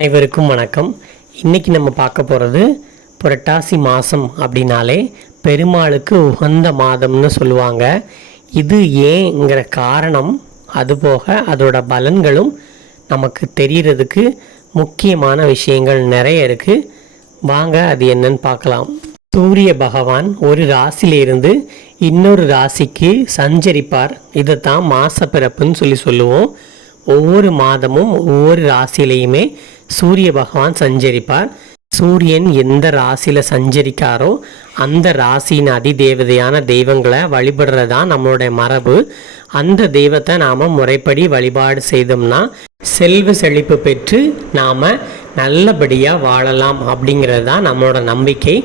அனைவருக்கும் வணக்கம். இன்னைக்கு நம்ம பார்க்க போகிறது புரட்டாசி மாதம் அப்படின்னாலே பெருமாளுக்கு உகந்த மாதம்னு சொல்லுவாங்க. இது ஏங்கிற காரணம் அதுபோக அதோட பலன்களும் நமக்கு தெரிகிறதுக்கு முக்கியமான விஷயங்கள் நிறைய இருக்குது வாங்க அது என்னன்னு பார்க்கலாம். சூரிய பகவான் ஒரு ராசியிலிருந்து இன்னொரு ராசிக்கு சஞ்சரிப்பார். இதை மாச பிறப்புன்னு சொல்லி சொல்லுவோம். ஒவ்வொரு மாதமும் ஒவ்வொரு ராசியிலையுமே சூரிய பகவான் சஞ்சரிப்பார். சூரியன் எந்த ராசியில் சஞ்சரிக்காரோ அந்த ராசியின் அதிதேவதையான தெய்வங்களை வழிபடுறது தான் நம்மளுடைய மரபு. அந்த தெய்வத்தை நாம் முறைப்படி வழிபாடு செய்தோம்னா செல்வ செழிப்பு பெற்று நாம் நல்லபடியாக வாழலாம் அப்படிங்கிறது தான் நம்மளோட நம்பிக்கை.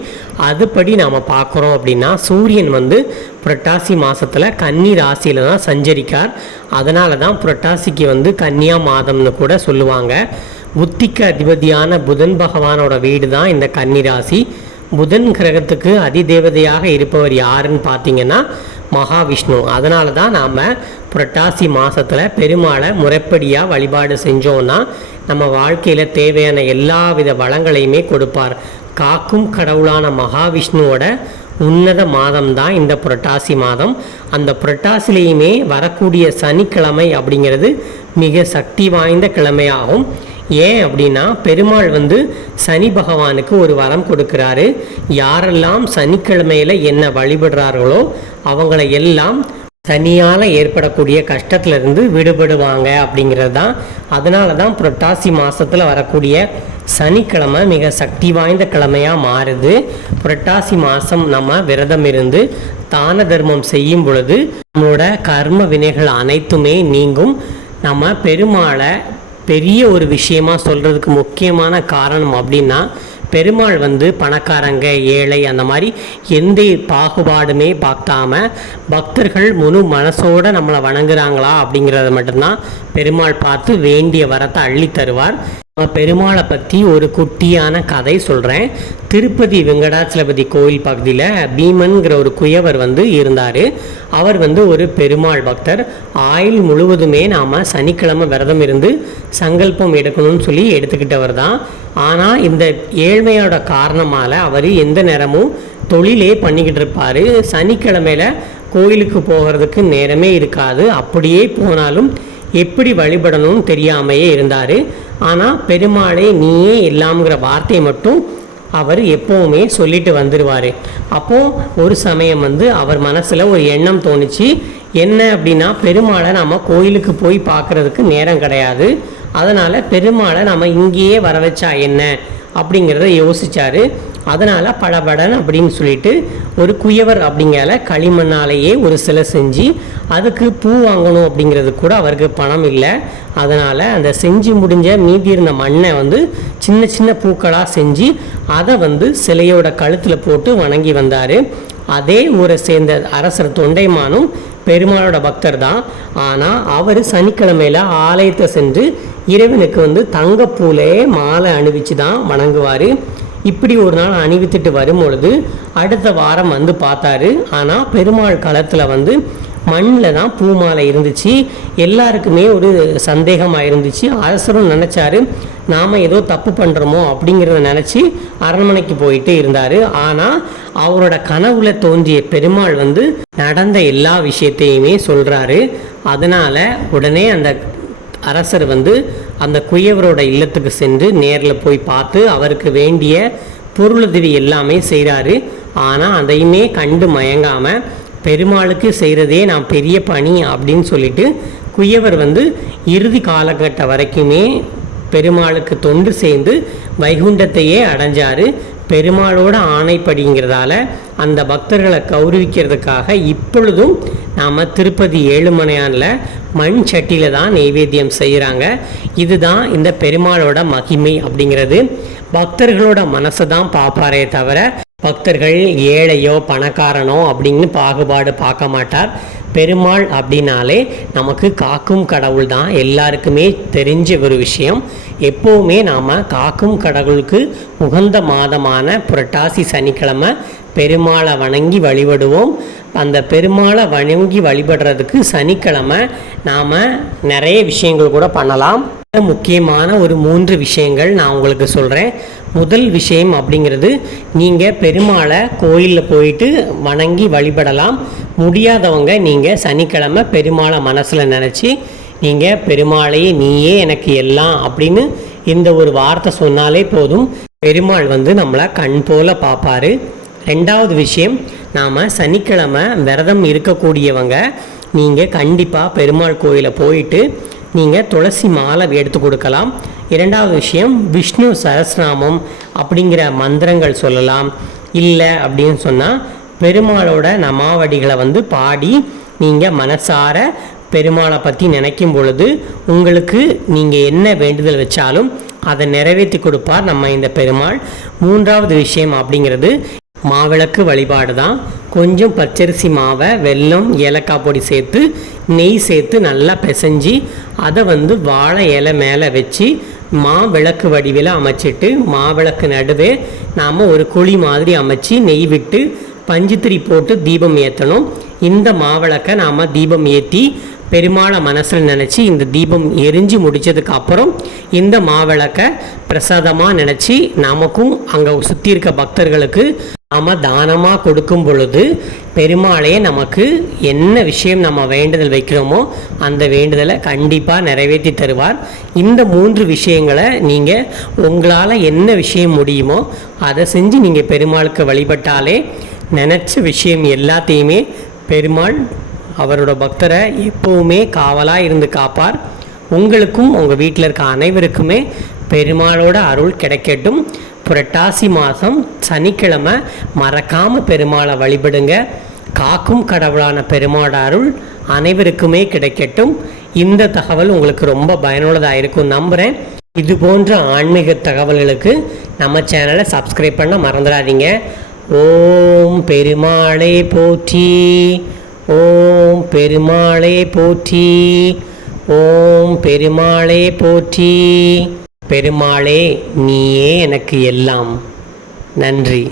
அதுபடி நாம் பார்க்குறோம் அப்படின்னா சூரியன் வந்து புரட்டாசி மாதத்தில் கன்னி ராசியில் தான் சஞ்சரிக்கார். அதனால தான் புரட்டாசிக்கு வந்து கன்னியா மாதம்னு கூட சொல்லுவாங்க. புத்திக்கு அதிபதியான புதன் பகவானோட வீடு தான் இந்த கன்னிராசி. புதன் கிரகத்துக்கு அதிதேவதையாக இருப்பவர் யாருன்னு பார்த்தீங்கன்னா மகாவிஷ்ணு. அதனால தான் நாம் புரட்டாசி மாதத்தில் பெருமாளை முறைப்படியாக வழிபாடு செஞ்சோன்னா நம்ம வாழ்க்கையில் தேவையான எல்லா வித வளங்களையுமே கொடுப்பார். காக்கும் கடவுளான மகாவிஷ்ணுவோட உன்னத மாதம் தான் இந்த புரட்டாசி மாதம். அந்த புரட்டாசிலையுமே வரக்கூடிய சனிக்கிழமை அப்படிங்கிறது மிக சக்தி வாய்ந்த கிழமையாகும். ஏன் அப்படின்னா பெருமாள் வந்து சனி பகவானுக்கு ஒரு வரம் கொடுக்கிறாரு. யாரெல்லாம் சனிக்கிழமையில என்ன வழிபடுறார்களோ அவங்கள எல்லாம் சனியால் ஏற்படக்கூடிய கஷ்டத்திலிருந்து விடுபடுவாங்க அப்படிங்கிறது தான். அதனால தான் புரட்டாசி மாதத்தில் வரக்கூடிய சனிக்கிழமை மிக சக்தி வாய்ந்த கிழமையாக மாறுது. புரட்டாசி மாதம் நம்ம விரதம் இருந்து தான தர்மம் செய்யும் பொழுது நம்மளோட கர்ம வினைகள் அனைத்துமே நீங்கும். நம்ம பெருமாளை பெரிய ஒரு விஷயமாக சொல்கிறதுக்கு முக்கியமான காரணம் அப்படின்னா பெருமாள் வந்து பணக்காரங்க ஏழை அந்த மாதிரி எந்த பாகுபாடுமே பார்க்காம பக்தர்கள் முழு மனசோடு நம்மளை வணங்குறாங்களா அப்படிங்கிறத மட்டும்தான் பெருமாள் பார்த்து வேண்டிய வரத்தை அள்ளி தருவார். பெருமாளை பற்றி ஒரு குட்டியான கதை சொல்கிறேன் திருப்பதி வெங்கடாச்சலபதி கோயில் பகுதியில் பீமன்கிற ஒரு குயவர் வந்து இருந்தார். அவர் வந்து ஒரு பெருமாள் பக்தர். ஆயுள் முழுவதுமே நாம் சனிக்கிழமை விரதம் இருந்து சங்கல்பம் எடுக்கணும்னு சொல்லி எடுத்துக்கிட்டவர் தான். ஆனால் இந்த ஏழ்மையோட காரணமால் அவர் எந்த நேரமும் தொழிலே பண்ணிக்கிட்டு இருப்பார். சனிக்கிழமையில் கோயிலுக்கு போகிறதுக்கு நேரமே இருக்காது. அப்படியே போனாலும் எப்படி வழிபடணும்னு தெரியாமையே இருந்தார். ஆனால் பெருமாளே நீயே எல்லாம்ங்கிற வார்த்தையை மட்டும் அவர் எப்போவுமே சொல்லிட்டு வந்துடுவார் அப்போ ஒரு சமயம் வந்து அவர் மனசில் ஒரு எண்ணம் தோணுச்சு. என்ன அப்படின்னா பெருமாளை நம்ம கோயிலுக்கு போய் பார்க்கறதுக்கு நேரம் கிடையாது. அதனால் பெருமாளை நம்ம இங்கேயே வர வச்சா என்ன அப்படிங்கிறத யோசித்தார் அதனால் படபடன் அப்படின்னு சொல்லிட்டு ஒரு குயவர் அப்படிங்கிற களிமண்ணாலேயே ஒரு சிலை செஞ்சு அதுக்கு பூ வாங்கணும் அப்படிங்கிறது கூட அவருக்கு பணம் இல்லை. அதனால் அந்த செஞ்சு முடிஞ்ச மீதி இருந்த மண்ணை வந்து சின்ன சின்ன பூக்களாக செஞ்சு அதை வந்து சிலையோட கழுத்தில் போட்டு வணங்கி வந்தார். அதே ஊரை சேர்ந்த அரசர் தொண்டைமானும் பெருமாளோட பக்தர் தான். ஆனால் அவர் சனிக்கிழமையில் ஆலயத்தை சென்று இறைவனுக்கு வந்து தங்கப்பூலே மாலை அணிவிச்சு தான் வணங்குவார். இப்படி ஒரு நாள் அணிவித்துட்டு வரும்பொழுது அடுத்த வாரம் வந்து பார்த்தாரு. ஆனால் பெருமாள் களத்தில் வந்து மண்ணில் தான் பூ மாலை இருந்துச்சு. எல்லாருக்குமே ஒரு சந்தேகமாக இருந்துச்சு. அரசரும் நினச்சாரு நாம் ஏதோ தப்பு பண்ணுறோமோ அப்படிங்கிறத நினச்சி அரண்மனைக்கு போயிட்டு இருந்தார். ஆனால் அவரோட கனவுல தோன்றிய பெருமாள் வந்து நடந்த எல்லா விஷயத்தையுமே சொல்கிறாரு அதனால் உடனே அந்த அரசர் வந்து அந்த குயவரோட இல்லத்துக்கு சென்று நேரில் போய் பார்த்து அவருக்கு வேண்டிய பொருளுதவி எல்லாமே செய்கிறாரு ஆனால் அதையுமே கண்டு மயங்காமல் பெருமாளுக்கு செய்கிறதே நான் பெரிய பணி அப்படின்னு சொல்லிட்டு குயவர் வந்து இறுதி காலகட்டம் வரைக்குமே பெருமாளுக்கு தொண்டு சேர்ந்து வைகுண்டத்தையே அடைஞ்சாரு. பெருமாளோட ஆணைப்படிங்கிறதால அந்த பக்தர்களை கௌரவிக்கிறதுக்காக இப்பொழுதும் நாம் திருப்பதி ஏழுமலையானில் மண் சட்டியில் தான் நெய்வேத்தியம் செய்கிறாங்க இதுதான் இந்த பெருமாளோட மகிமை அப்படிங்கிறது. பக்தர்களோட மனசை தான் பார்ப்பாரே தவிர பக்தர்கள் ஏழையோ பணக்காரனோ அப்படின்னு பாகுபாடு பார்க்க மாட்டார். பெருமாள் அப்படின்னாலே நமக்கு காக்கும் கடவுள் தான். எல்லாருக்குமே தெரிஞ்ச ஒரு விஷயம். எப்போவுமே நாம் காக்கும் கடவுளுக்கு உகந்த மாதமான புரட்டாசி சனிக்கிழமை பெருமாளை வணங்கி வழிபடுவோம். அந்த பெருமாளை வணங்கி வழிபடுறதுக்கு சனிக்கிழமை நாம் நிறைய விஷயங்கள் கூட பண்ணலாம். முக்கியமான ஒரு மூன்று விஷயங்கள் நான் உங்களுக்கு சொல்கிறேன் முதல் விஷயம் அப்படிங்கிறது நீங்கள் பெருமாளை கோயிலில் போயிட்டு வணங்கி வழிபடலாம். முடியாதவங்க நீங்கள் சனிக்கிழமை பெருமாளை மனசில் நினச்சி நீங்கள் பெருமாளையே நீயே எனக்கு எல்லாம் அப்படின்னு இந்த ஒரு வார்த்தை சொன்னாலே போதும். பெருமாள் வந்து நம்மளை கண் போல பார்ப்பாரு. ரெண்டாவது விஷயம் நாம் சனிக்கிழமை விரதம் இருக்கக்கூடியவங்க நீங்கள் கண்டிப்பாக பெருமாள் கோயிலை போயிட்டு நீங்கள் துளசி மாலை எடுத்து கொடுக்கலாம். இரண்டாவது விஷயம் விஷ்ணு சரஸ்நாமம் அப்படிங்கிற மந்திரங்கள் சொல்லலாம். இல்லை அப்படின்னு சொன்னால் பெருமாளோட நமாவடிகளை வந்து பாடி நீங்கள் மனசார பெருமாளை பற்றி நினைக்கும் பொழுது உங்களுக்கு நீங்கள் என்ன வேண்டுதல் வச்சாலும் அதை நிறைவேற்றி கொடுப்பார் நம்ம இந்த பெருமாள். மூன்றாவது விஷயம் அப்படிங்கிறது மாவிளக்கு வழிபாடு தான். கொஞ்சம் பச்சரிசி மாவை வெல்லம் ஏலக்காய் பொடி சேர்த்து நெய் சேர்த்து நல்லா பிசைஞ்சு அதை வந்து வாழை இலை மேலே வச்சு மாவிளக்கு வடிவில் அமைச்சிட்டு மாவிளக்கு நடுவே நாம் ஒரு குழி மாதிரி அமைச்சு நெய் விட்டு பஞ்சுத்திரி போட்டு தீபம் ஏற்றணும் இந்த மாவிளக்கை நாம் தீபம் ஏற்றி பெருமாளை மனசில் நினச்சி இந்த தீபம் எரிஞ்சு முடித்ததுக்கு அப்புறம் இந்த மாவிளக்கை பிரசாதமாக நினச்சி நமக்கும் அங்கே சுற்றி இருக்க பக்தர்களுக்கு நாம் தானமாக கொடுக்கும் பொழுது பெருமாளே நமக்கு என்ன விஷயம் நம்ம வேண்டுதல் வைக்கிறோமோ அந்த வேண்டுதலை கண்டிப்பாக நிறைவேற்றி தருவார். இந்த மூன்று விஷயங்களை நீங்கள் உங்களால் என்ன விஷயம் முடியுமோ அதை செஞ்சு நீங்கள் பெருமாளுக்கு வழிபட்டாலே நினச்ச விஷயம் எல்லாத்தையுமே பெருமாள் அவரோட பக்தரை எப்போவுமே காவலாக இருந்து காப்பார். உங்களுக்கும் உங்கள் வீட்டில் இருக்க அனைவருக்குமே பெருமாளோட அருள் கிடைக்கட்டும். புரட்டாசி மாதம் சனிக்கிழமை மறக்காமல் பெருமாளை வழிபடுங்க. காக்கும் கடவுளான பெருமாள் அருள் அனைவருக்குமே கிடைக்கட்டும். இந்த தகவல் உங்களுக்கு ரொம்ப பயனுள்ளதாக இருக்கும் நம்புகிறேன் இது போன்ற ஆன்மீக தகவல்களுக்கு நம்ம சேனலை சப்ஸ்கிரைப் பண்ண மறந்துடாதீங்க. ஓம் பெருமாளே போற்றி ஓம் பெருமாளே போற்றி ஓம் பெருமாளே போற்றி. பெருமாளே நீயே எனக்கு எல்லாம். நன்றி.